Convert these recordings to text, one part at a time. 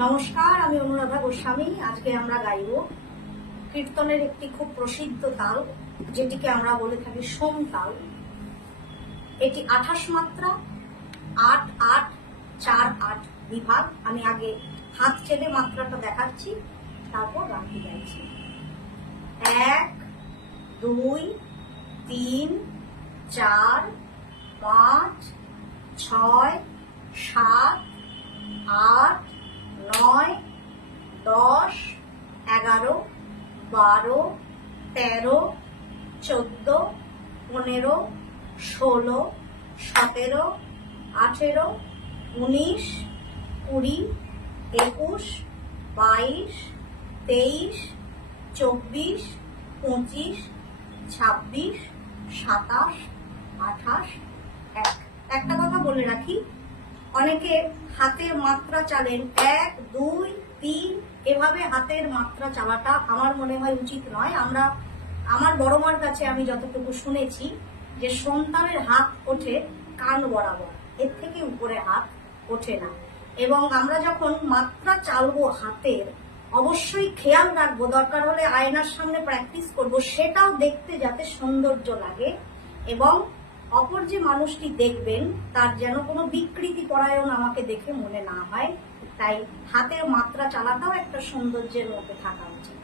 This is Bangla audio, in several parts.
নমস্কার, আমি অনুরাধা গোস্বামী। আজকে আমরা গাইব কীর্তনের একটি খুব প্রসিদ্ধ তাল, যেটিকে আমরা বলে থাকি সোম তাল। এটি 28 মাত্রা, 8-8-4-8 বিভাগ। আমি আগে হাত ছেড়ে মাত্রাটা দেখাচ্ছি, তারপর গানটি গাইছি। 1, 2, 3, 4, 5, 6, 7, 8, 9, 10, 11, 12, 13, 14, 15, 16, 17, 18, 19, 20, 21, 22, 23, 24, 25, 26, 27, 28, 1। একটা কথা বলে রাখি, অনেকে হাতের মাত্রা চালেন 1, 2, 3 এভাবে হাতের মাত্রা চালাটা আমার মনে হয় উচিত নয়। আমার বড় মার কাছে আমি যতটুকু শুনেছি যে সন্তানের হাত ওঠে কান বরাবর, এর থেকে উপরে হাত ওঠে না। এবং আমরা যখন মাত্রা চালবো হাতের, অবশ্যই খেয়াল রাখবো, দরকার হলে আয়নার সামনে প্র্যাকটিস করব, সেটাও দেখতে যাতে সৌন্দর্য লাগে এবং অপর যে মানুষটি দেখবেন তার যেন কোনো বিকৃতি পরায়ণ আমাকে দেখে মনে না হয়। তাই হাতের মাত্রা চালাটাও একটা সৌন্দর্যের মধ্যে থাকা উচিত।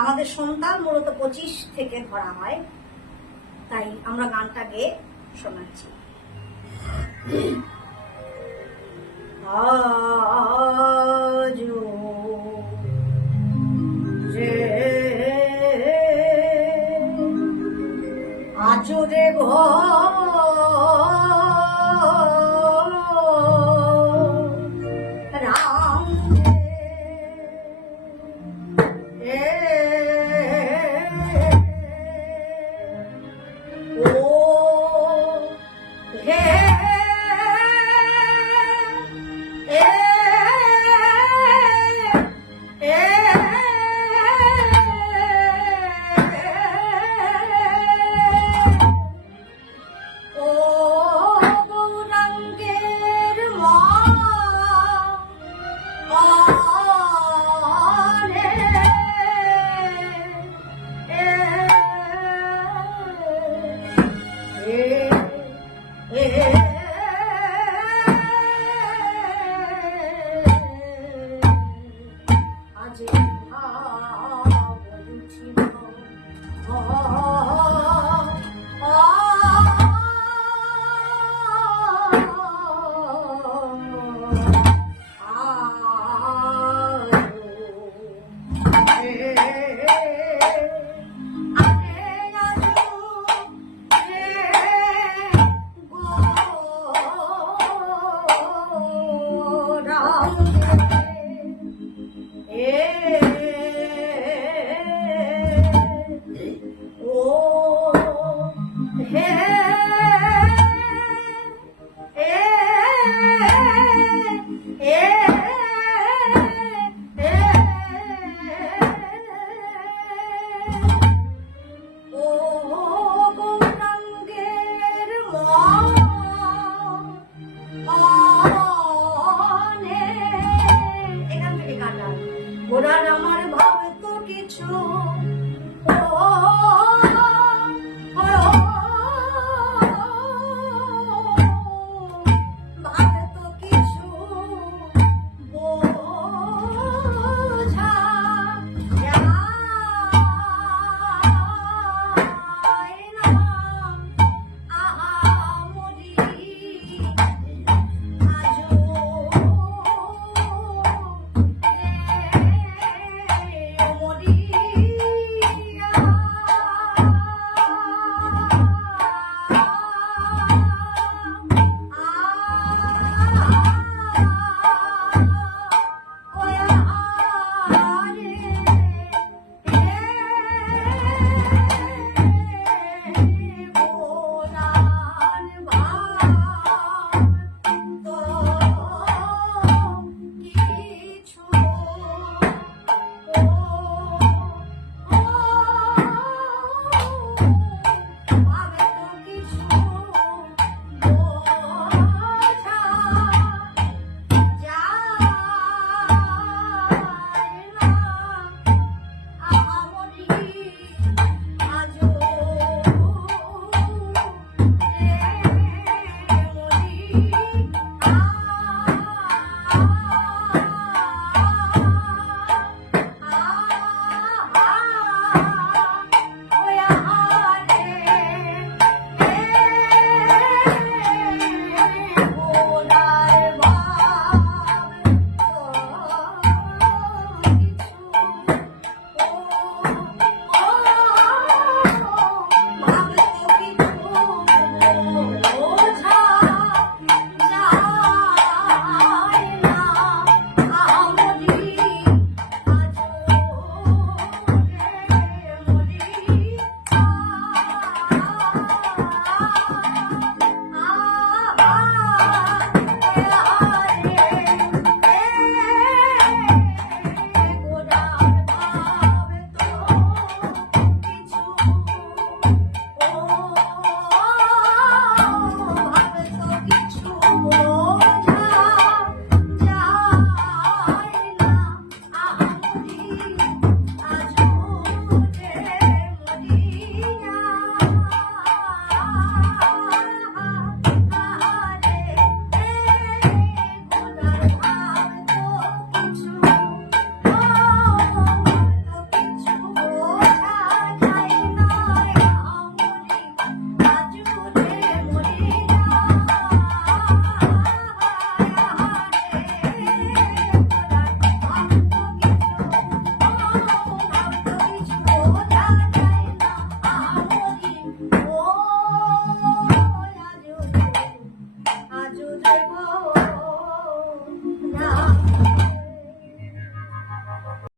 আমাদের সন্তান মূলত 25 থেকে ধরা হয়, তাই আমরা গানটা গেয়ে শোনাচ্ছি। আজো যে আচরে রাম ও হে ঘোড়ার